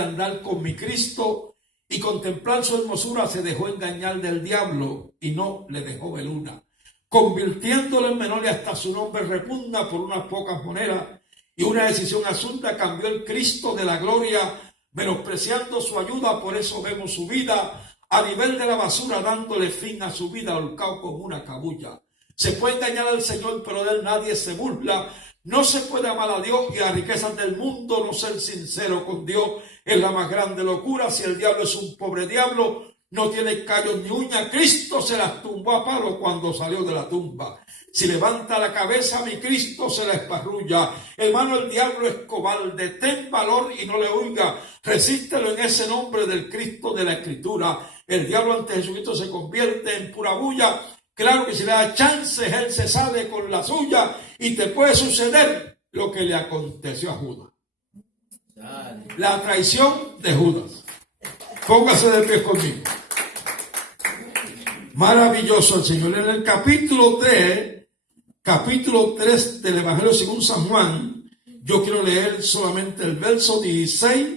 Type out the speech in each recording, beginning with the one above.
andar con mi Cristo y contemplar su hermosura, se dejó engañar del diablo y no le dejó ver una, convirtiéndolo en menor y hasta su nombre repugna por unas pocas monedas, y una decisión absurda cambió el Cristo de la gloria, menospreciando su ayuda. Por eso vemos su vida a nivel de la basura, dándole fin a su vida, ahorcado con una cabulla. Se puede engañar al Señor, pero de él nadie se burla. No se puede amar a Dios y a las riquezas del mundo. No ser sincero con Dios es la más grande locura. Si el diablo es un pobre diablo, no tiene callos ni uñas, Cristo se las tumbó a palo cuando salió de la tumba. Si levanta la cabeza, mi Cristo se la esparrulla. Hermano, el diablo es cobarde. Ten valor y no le oiga. Resístelo en ese nombre del Cristo de la Escritura. El diablo ante Jesucristo se convierte en pura bulla. Claro que si le da chances, él se sale con la suya y te puede suceder lo que le aconteció a Judas. La traición de Judas. Póngase de pie conmigo. Maravilloso el Señor. En el capítulo 3 del Evangelio según San Juan, yo quiero leer solamente el verso 16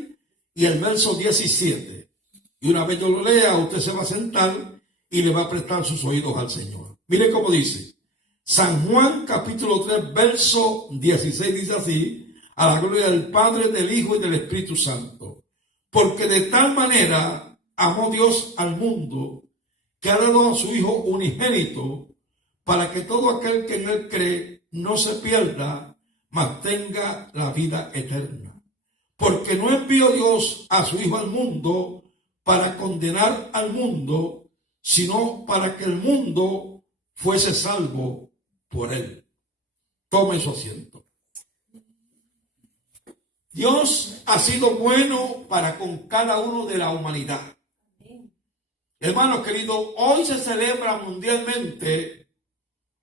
y el verso 17. Y una vez yo lo lea, usted se va a sentar y le va a prestar sus oídos al Señor. Mire cómo dice. San Juan capítulo 3 verso 16 dice así: a la gloria del Padre, del Hijo y del Espíritu Santo. Porque de tal manera amó Dios al mundo, que ha dado a su Hijo unigénito, para que todo aquel que en él cree no se pierda, mas tenga la vida eterna. Porque no envió Dios a su Hijo al mundo para condenar al mundo, sino para que el mundo fuese salvo por él. Tome su asiento. Dios ha sido bueno para con cada uno de la humanidad. Hermanos queridos, hoy se celebra mundialmente,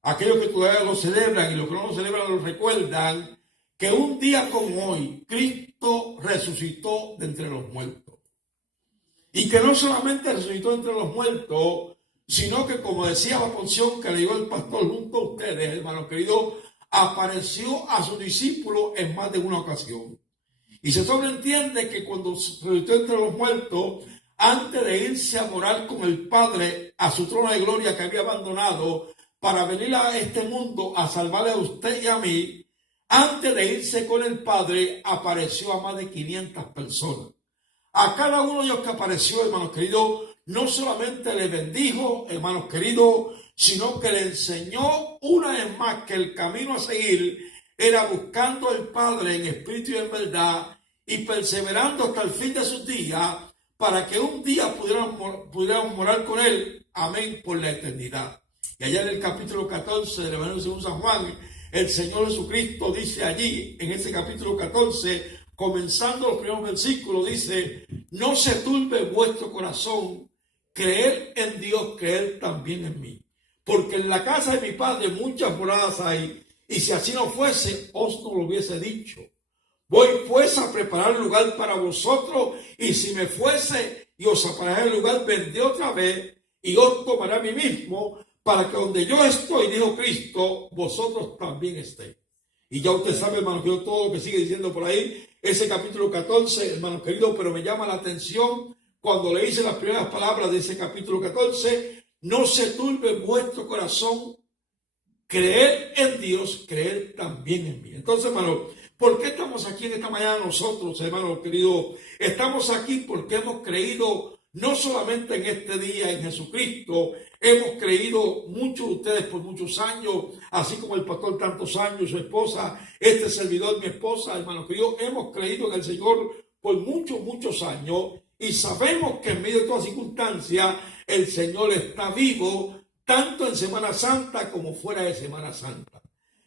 aquellos que todavía lo celebran y los que no lo celebran lo recuerdan, que un día como hoy, Cristo resucitó de entre los muertos. Y que no solamente resucitó de entre los muertos, sino que, como decía la porción que leyó el pastor junto a ustedes, hermanos queridos, apareció a sus discípulos en más de una ocasión. Y se sobreentiende que cuando resucitó entre los muertos, antes de irse a morar con el Padre a su trono de gloria que había abandonado para venir a este mundo a salvarle a usted y a mí, antes de irse con el Padre, apareció a más de 500 personas. A cada uno de ellos que apareció, hermanos queridos, no solamente le bendijo, hermanos queridos, sino que le enseñó una vez más que el camino a seguir era buscando al Padre en espíritu y en verdad y perseverando hasta el fin de sus días para que un día pudiéramos morar con Él, amén, por la eternidad. Y allá en el capítulo 14 del Evangelio según San Juan, el Señor Jesucristo dice allí, en ese capítulo 14, comenzando los primeros versículos, dice: no se turbe vuestro corazón, creer en Dios, creer también en mí. Porque en la casa de mi Padre muchas moradas hay, y si así no fuese, os no lo hubiese dicho. Voy pues a preparar lugar para vosotros, y si me fuese y os prepararé el lugar, vendré otra vez y os tomaré a mí mismo, para que donde yo estoy, dijo Cristo, vosotros también estéis. Y ya usted sabe, hermano querido, todo lo que sigue diciendo por ahí, ese capítulo 14, hermano querido, pero me llama la atención cuando le hice las primeras palabras de ese capítulo 14, no se turbe vuestro corazón, creer en Dios, creer también en mí. Entonces, hermano, ¿por qué estamos aquí en esta mañana nosotros, hermanos queridos? Estamos aquí porque hemos creído no solamente en este día en Jesucristo, hemos creído muchos de ustedes por muchos años, así como el pastor tantos años, su esposa, este servidor, mi esposa, hermanos queridos, hemos creído en el Señor por muchos años y sabemos que en medio de todas circunstancias el Señor está vivo, tanto en Semana Santa como fuera de Semana Santa.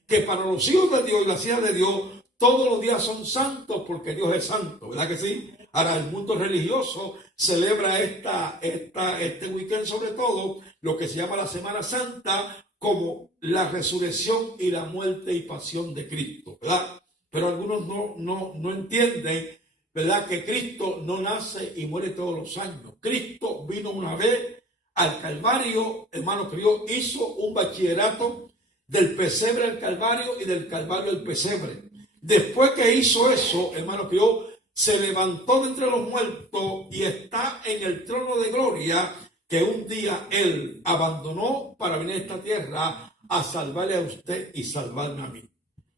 Que para los hijos de Dios y las hijas de Dios, todos los días son santos porque Dios es santo, ¿verdad que sí? Ahora el mundo religioso celebra este weekend, sobre todo lo que se llama la Semana Santa, como la resurrección y la muerte y pasión de Cristo, ¿verdad? Pero algunos no entienden, ¿verdad?, que Cristo no nace y muere todos los años. Cristo vino una vez al Calvario, hermanos queridos, hizo un bachillerato del pesebre al Calvario y del Calvario al pesebre. Después que hizo eso, hermanos queridos, se levantó de entre los muertos y está en el trono de gloria que un día Él abandonó para venir a esta tierra a salvarle a usted y salvarme a mí.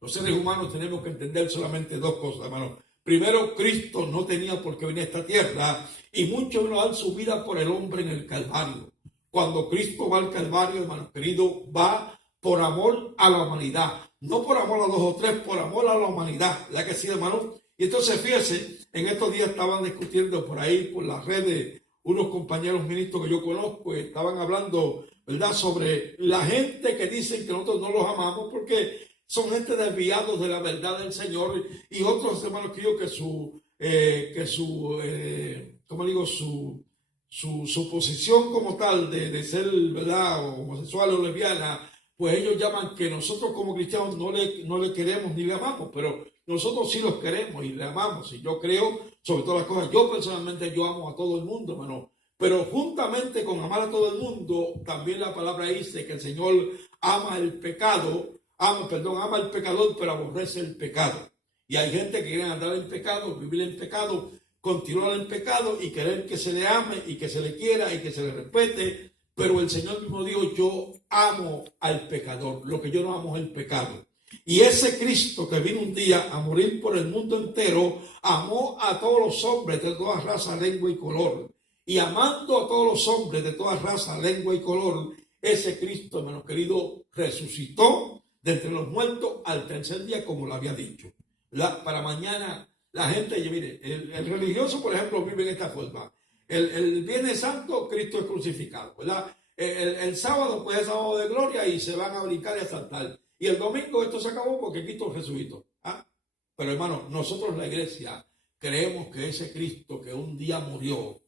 Los seres humanos tenemos que entender solamente dos cosas, hermano. Primero, Cristo no tenía por qué venir a esta tierra y mucho menos dar su vida por el hombre en el Calvario. Cuando Cristo va al Calvario, hermano querido, va por amor a la humanidad. No por amor a dos o tres, por amor a la humanidad. ¿Verdad que sí, hermano? Y entonces, fíjese, en estos días estaban discutiendo por ahí, por las redes, unos compañeros ministros que yo conozco, estaban hablando, ¿verdad?, sobre la gente que dicen que nosotros no los amamos porque son gente desviados de la verdad del Señor, y otros hermanos que yo su posición como tal de ser, ¿verdad?, homosexual o lesbiana, pues ellos llaman que nosotros como cristianos no le queremos ni le amamos, pero nosotros sí los queremos y le amamos. Y yo creo, sobre todas las cosas, yo personalmente yo amo a todo el mundo, hermano. Pero juntamente con amar a todo el mundo, también la palabra dice que el Señor ama el pecado, ama el pecador, pero aborrece el pecado. Y hay gente que quiere andar en pecado, vivir en pecado, continuar en pecado y querer que se le ame y que se le quiera y que se le respete. Pero el Señor mismo dijo, yo amo al pecador, lo que yo no amo es el pecado. Y ese Cristo que vino un día a morir por el mundo entero, amó a todos los hombres de toda raza, lengua y color. Y amando a todos los hombres de toda raza, lengua y color, ese Cristo, hermano querido, resucitó de entre los muertos al tercer día, como lo había dicho. Para mañana, la gente, mire, el religioso, por ejemplo, vive en esta forma. El Viernes Santo, Cristo es crucificado, ¿verdad? El sábado, pues es sábado de gloria y se van a brincar y a saltar. Y el domingo esto se acabó porque Cristo resucitó. ¿Ah? Pero hermano, nosotros la iglesia creemos que ese Cristo que un día murió,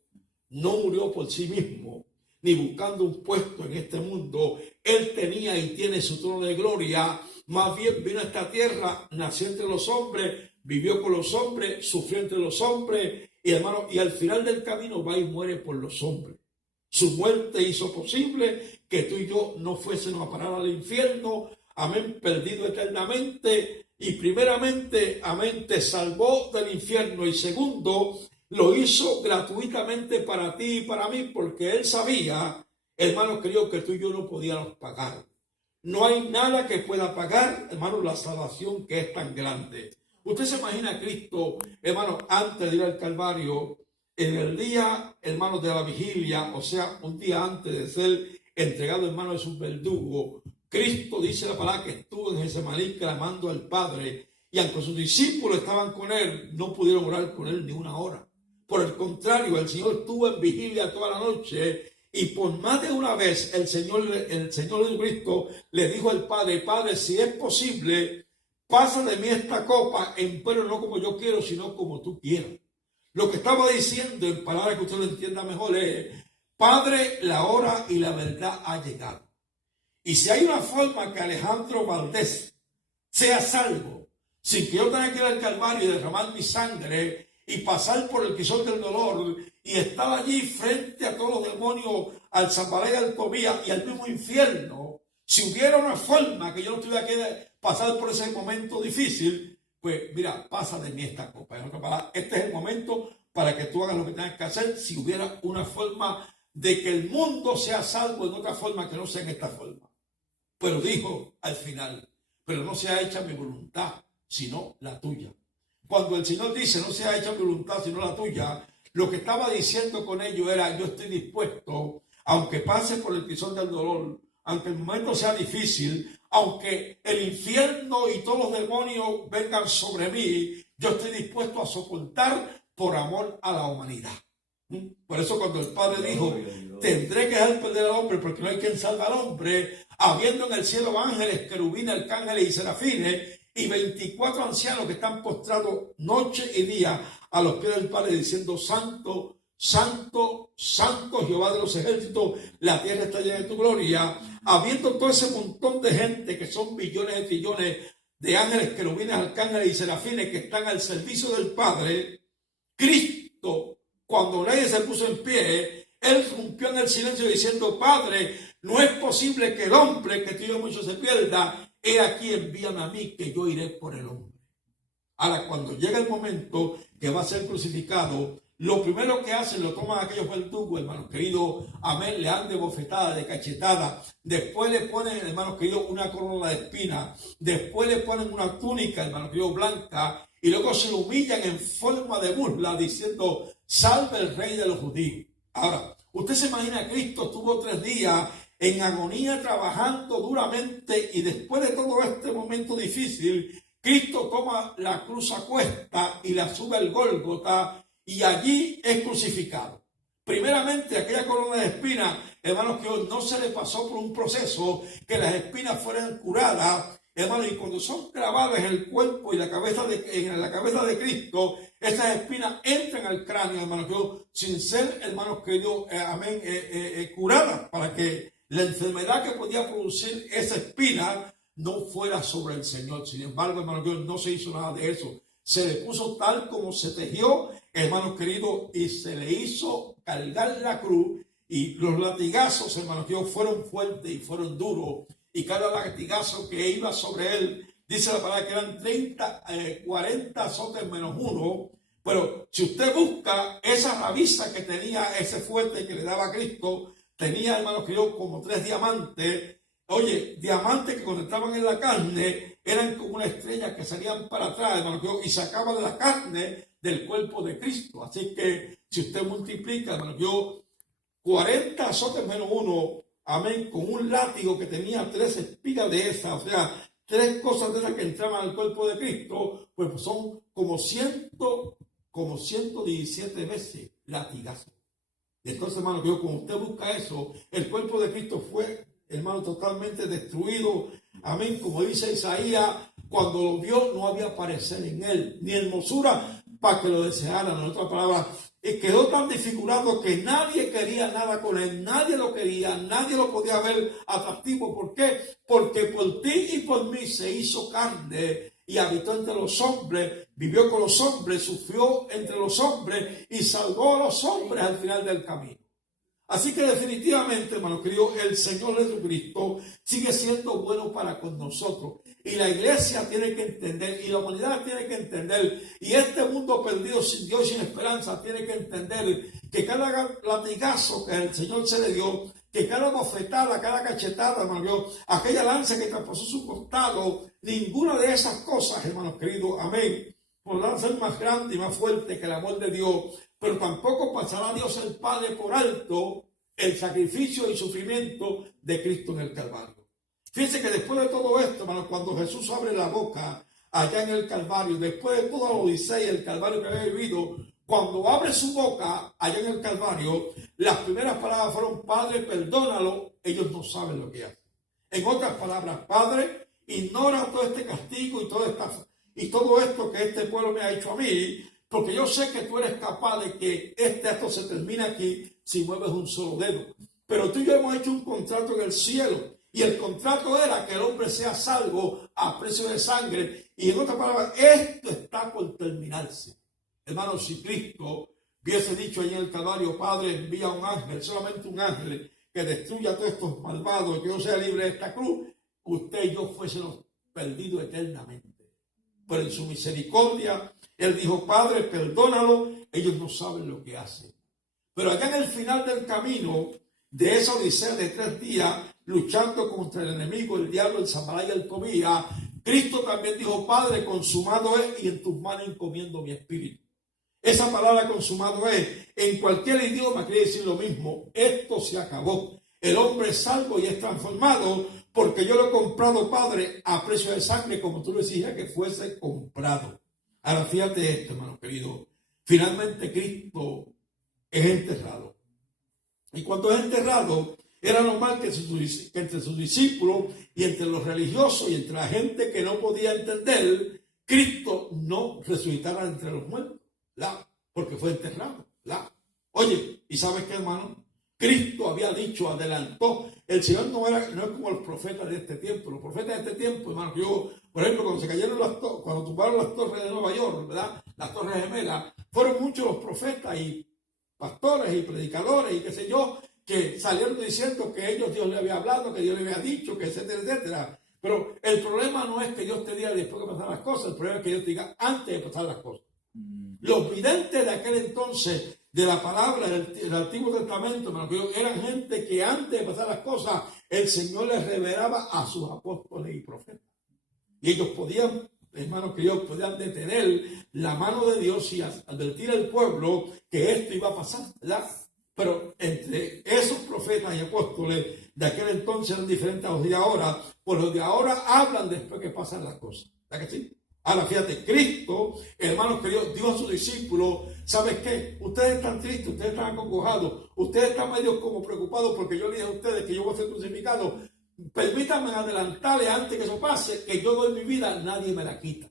no murió por sí mismo, ni buscando un puesto en este mundo. Él tenía y tiene su trono de gloria. Más bien vino a esta tierra, nació entre los hombres, vivió con los hombres, sufrió entre los hombres. Y hermano, y al final del camino va y muere por los hombres. Su muerte hizo posible que tú y yo no fuésemos a parar al infierno. Amén, perdido eternamente. Y primeramente, amén, te salvó del infierno. Y segundo, lo hizo gratuitamente para ti y para mí, porque Él sabía, hermano querido, que tú y yo no podíamos pagar. No hay nada que pueda pagar, hermano, la salvación que es tan grande. Usted se imagina a Cristo, hermano, antes de ir al Calvario, en el día, hermano, de la vigilia, o sea, un día antes de ser entregado en manos de sus verdugos, Cristo dice la palabra que estuvo en Getsemaní clamando al Padre, y aunque sus discípulos estaban con Él, no pudieron orar con Él ni una hora. Por el contrario, el Señor estuvo en vigilia toda la noche, y por más de una vez el Señor Jesucristo le dijo al Padre, Padre, si es posible, pasa de mí esta copa, pero no como yo quiero, sino como tú quieras. Lo que estaba diciendo, en palabras que usted lo entienda mejor, es, Padre, la hora y la verdad ha llegado. Y si hay una forma que Alejandro Valdés sea salvo, sin que yo tenga que ir al Calvario y derramar mi sangre y pasar por el crisol del dolor y estar allí frente a todos los demonios, al Zambalá y al Tobías y al mismo infierno, si hubiera una forma que yo no tuviera que pasar por ese momento difícil, pues mira, pasa de mí esta copa. En otra palabra, este es el momento para que tú hagas lo que tengas que hacer, si hubiera una forma de que el mundo sea salvo en otra forma que no sea en esta forma. Pero dijo al final, pero no sea hecha mi voluntad, sino la tuya. Cuando el Señor dice, no sea hecha mi voluntad, sino la tuya, lo que estaba diciendo con ello era, yo estoy dispuesto, aunque pase por el crisol del dolor, aunque el momento sea difícil, aunque el infierno y todos los demonios vengan sobre mí, yo estoy dispuesto a soportar por amor a la humanidad. Por eso cuando el Padre dijo, tendré que dejar perder al hombre porque no hay quien salve al hombre, habiendo en el cielo ángeles, querubines, arcángeles y serafines, y 24 ancianos que están postrados noche y día a los pies del Padre diciendo, Santo, Santo, Santo Jehová de los ejércitos, la tierra está llena de tu gloria. Habiendo todo ese montón de gente que son billones de trillones de ángeles, querubines, arcángeles y serafines que están al servicio del Padre, Cristo, cuando nadie se puso en pie, Él rompió en el silencio diciendo, Padre, no es posible que el hombre que tú y yo mucho se pierda. He aquí, envíame a mí, que yo iré por el hombre. Ahora, cuando llega el momento que va a ser crucificado, lo primero que hacen, lo toman aquellos verdugos, hermanos queridos, amén, le dan de bofetada, de cachetada, después le ponen, hermanos queridos, una corona de espinas, después le ponen una túnica, hermanos queridos, blanca, y luego se lo humillan en forma de burla, diciendo, salve el rey de los judíos. Ahora, usted se imagina, Cristo estuvo 3 días en agonía, trabajando duramente, y después de todo este momento difícil, Cristo toma la cruz a cuesta y la sube al Gólgota, y allí es crucificado. Primeramente, aquella corona de espinas, hermanos, que no se le pasó por un proceso que las espinas fueran curadas, hermanos, y cuando son clavadas en el cuerpo y en la cabeza de Cristo, esas espinas entran al cráneo, hermanos, sin ser, hermanos queridos, amén, curadas, para que la enfermedad que podía producir esa espina no fuera sobre el Señor. Sin embargo, hermanos queridos, no se hizo nada de eso. Se le puso tal como se tejió, hermanos queridos, y se le hizo cargar la cruz, y los latigazos, hermanos queridos, fueron fuertes y fueron duros, y cada latigazo que iba sobre él, dice la palabra que eran 40 azotes menos 1, pero si usted busca esa rabiza que tenía ese fuerte que le daba a Cristo, tenía, hermanos queridos, como 3 diamantes. Oye, diamantes que cuando estaban en la carne eran como una estrella que salían para atrás, hermano, y sacaban la carne del cuerpo de Cristo. Así que si usted multiplica, hermano, 40 azotes menos 1, amén, con un látigo que tenía 3 espigas de esas, o sea, 3 cosas de esas que entraban al cuerpo de Cristo, pues son como 117 veces latigazos. Y entonces, hermano, cuando usted busca eso, el cuerpo de Cristo fue, hermano, totalmente destruido. Amén. Como dice Isaías, cuando lo vio no había parecer en él, ni hermosura para que lo desearan. En otras palabras, quedó tan desfigurado que nadie quería nada con él, nadie lo quería, nadie lo podía ver atractivo. ¿Por qué? Porque por ti y por mí se hizo carne y habitó entre los hombres, vivió con los hombres, sufrió entre los hombres y salvó a los hombres al final del camino. Así que definitivamente, hermano querido, el Señor Jesucristo sigue siendo bueno para con nosotros. Y la iglesia tiene que entender, y la humanidad tiene que entender, y este mundo perdido sin Dios y sin esperanza tiene que entender que cada latigazo que el Señor se le dio, que cada bofetada, cada cachetada, hermano, aquella lanza que traspasó su costado, ninguna de esas cosas, hermanos queridos, amén, podrán ser más grande y más fuerte que el amor de Dios. Pero tampoco pasará Dios el Padre por alto el sacrificio y sufrimiento de Cristo en el Calvario. Fíjense que después de todo esto, hermano, cuando Jesús abre la boca allá en el Calvario, después de toda la odisea y el Calvario que había vivido, cuando abre su boca allá en el Calvario, las primeras palabras fueron: Padre, perdónalo, ellos no saben lo que hacen. En otras palabras, Padre, ignora todo este castigo y todo esto que este pueblo me ha hecho a mí, porque yo sé que tú eres capaz de que este acto se termine aquí si mueves un solo dedo. Pero tú y yo hemos hecho un contrato en el cielo, y el contrato era que el hombre sea salvo a precio de sangre. Y en otras palabras, esto está por terminarse. Hermanos, si Cristo hubiese dicho allí en el Calvario: Padre, envía un ángel, solamente un ángel, que destruya a todos estos malvados y que yo sea libre de esta cruz, usted y yo fuésemos perdidos eternamente. Pero en su misericordia, Él dijo: Padre, perdónalo, ellos no saben lo que hacen. Pero allá en el final del camino, de esa odisea de 3 días, luchando contra el enemigo, el diablo, el Satanás y el Tobías, Cristo también dijo: Padre, consumado es, y en tus manos encomiendo mi espíritu. Esa palabra consumado es, en cualquier idioma quiere decir lo mismo: esto se acabó. El hombre es salvo y es transformado, porque yo lo he comprado, Padre, a precio de sangre, como tú lo exigías que fuese comprado. Ahora fíjate esto, hermano querido. Finalmente Cristo es enterrado. Y cuando es enterrado, era normal que entre sus discípulos y entre los religiosos y entre la gente que no podía entender, Cristo no resucitara entre los muertos. Porque fue enterrado. Oye, ¿y sabes qué, hermano? Cristo había dicho, adelantó. El Señor no es como los profetas de este tiempo. Los profetas de este tiempo, hermano, por ejemplo, cuando se cayeron cuando tumbaron las torres de Nueva York, ¿verdad? Las torres gemelas, fueron muchos los profetas y pastores y predicadores y qué sé yo, que salieron diciendo que Dios le había hablado, que Dios le había dicho, que etcétera, etcétera. Pero el problema no es que Dios te diga después de pasar las cosas, el problema es que Dios te diga antes de pasar las cosas. Los videntes de aquel entonces, de la palabra del Antiguo Testamento, eran gente que antes de pasar las cosas, el Señor les revelaba a sus apóstoles y profetas. Y ellos podían, hermanos queridos, podían detener la mano de Dios y advertir al pueblo que esto iba a pasar, ¿verdad? Pero entre esos profetas y apóstoles de aquel entonces eran diferentes a los de ahora, pues los de ahora hablan después que pasan las cosas, ¿verdad que sí? Ahora fíjate, Cristo, hermanos queridos, dijo a sus discípulos, ¿sabes qué? Ustedes están tristes, ustedes están acongojados, ustedes están medio como preocupados porque yo les dije a ustedes que yo voy a ser crucificado. Permítanme adelantarle antes que eso pase, que yo doy mi vida, nadie me la quita.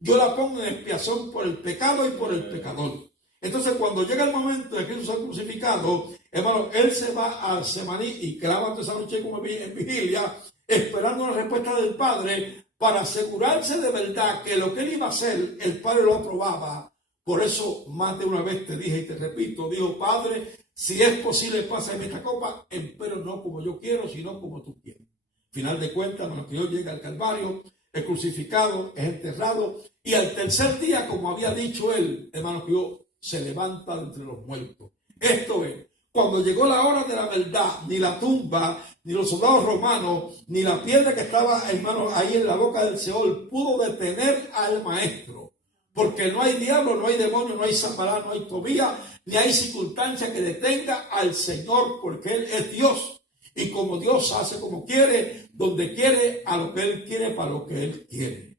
Yo la pongo en expiación por el pecado y por el pecador. Entonces, cuando llega el momento de que Cristo sea crucificado, hermano, Él se va al Semaní y clama toda esa noche como en vigilia, esperando la respuesta del Padre, para asegurarse de verdad que lo que Él iba a hacer, el Padre lo aprobaba. Por eso, más de una vez te dije y te repito, digo, Padre, si es posible, pásame esta copa, pero no como yo quiero, sino como tú quieres. Final de cuentas, hermano, que yo llegue al Calvario, es crucificado, es enterrado, y al tercer día, como había dicho Él, hermano, que yo se levanta de entre los muertos. Esto es, cuando llegó la hora de la verdad, ni la tumba, ni los soldados romanos, ni la piedra que estaba, hermano, ahí en la boca del Seol, pudo detener al maestro. Porque no hay diablo, no hay demonio, no hay Satanás, no hay Tobías, ni hay circunstancia que detenga al Señor, porque Él es Dios. Y como Dios hace como quiere, donde quiere, a lo que Él quiere, para lo que Él quiere.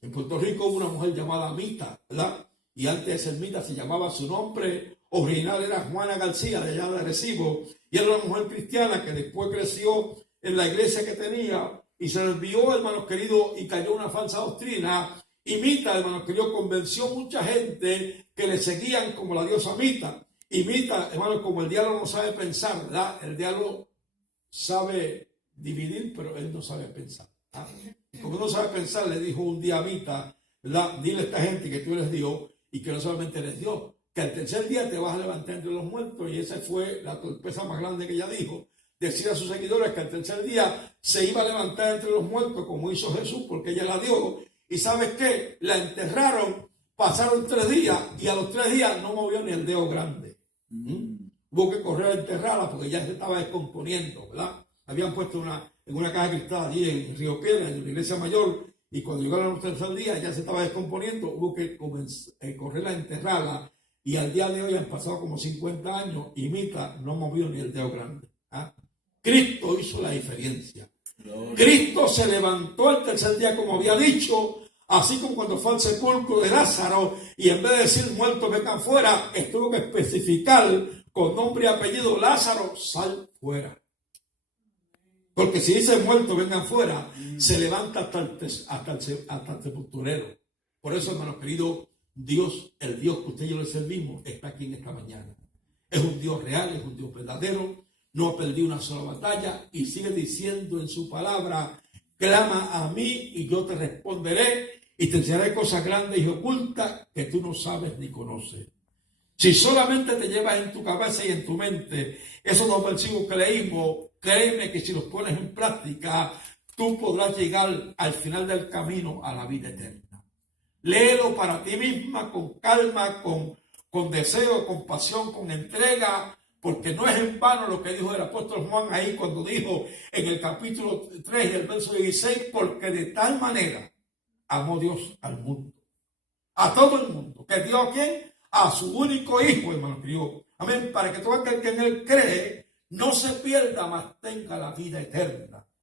En Puerto Rico hubo una mujer llamada Mita, ¿verdad? Y antes de ser Mita se llamaba, su nombre original era Juana García, de allá de Arecibo. Y era una mujer cristiana que después creció en la iglesia que tenía y se desvió, hermanos queridos, y cayó una falsa doctrina. Y Mita, hermanos queridos, convenció mucha gente que le seguían como la diosa Mita. Y Mita, hermanos, como el diablo no sabe pensar, ¿verdad? El diablo sabe dividir, pero él no sabe pensar, ¿verdad? Y como no sabe pensar, le dijo un día a Mita, ¿verdad? Dile a esta gente que tú eres Dios y que no solamente eres Dios, que al tercer día te vas a levantar entre los muertos. Y esa fue la torpeza más grande que ella dijo. Decir a sus seguidores que al tercer día se iba a levantar entre los muertos como hizo Jesús, porque ella la dio. Y ¿sabes qué? La enterraron, pasaron 3 días y a los 3 días no movió ni el dedo grande. Hubo que correr a enterrarla porque ya se estaba descomponiendo, ¿verdad? Habían puesto en una caja de cristal allí en Río Piedra, en la iglesia mayor, y cuando llegaron los 3 días ya se estaba descomponiendo, hubo que correr a enterrarla. Y al día de hoy han pasado como 50 años y Mita no movió ni el dedo grande. ¿Ah? Cristo hizo la diferencia. Cristo se levantó el tercer día como había dicho, así como cuando fue al sepulcro de Lázaro y en vez de decir muertos vengan fuera, tuvo que especificar con nombre y apellido: Lázaro, sal fuera. Porque si dice muertos vengan fuera, se levanta hasta el sepulturero. Por eso, hermanos queridos, Dios, el Dios que usted y yo le servimos, está aquí en esta mañana. Es un Dios real, es un Dios verdadero. No ha perdido una sola batalla y sigue diciendo en su palabra: clama a mí y yo te responderé y te enseñaré cosas grandes y ocultas que tú no sabes ni conoces. Si solamente te llevas en tu cabeza y en tu mente esos 2 versículos que leímos, créeme que si los pones en práctica, tú podrás llegar al final del camino a la vida eterna. Léelo para ti misma, con calma, con deseo, con pasión, con entrega, porque no es en vano lo que dijo el apóstol Juan ahí cuando dijo en el capítulo 3 del verso 16, porque de tal manera amó Dios al mundo, a todo el mundo, que dio a quién, a su único hijo, hermano querido. Amén, para que todo aquel que en él cree no se pierda, mas tenga la vida eterna.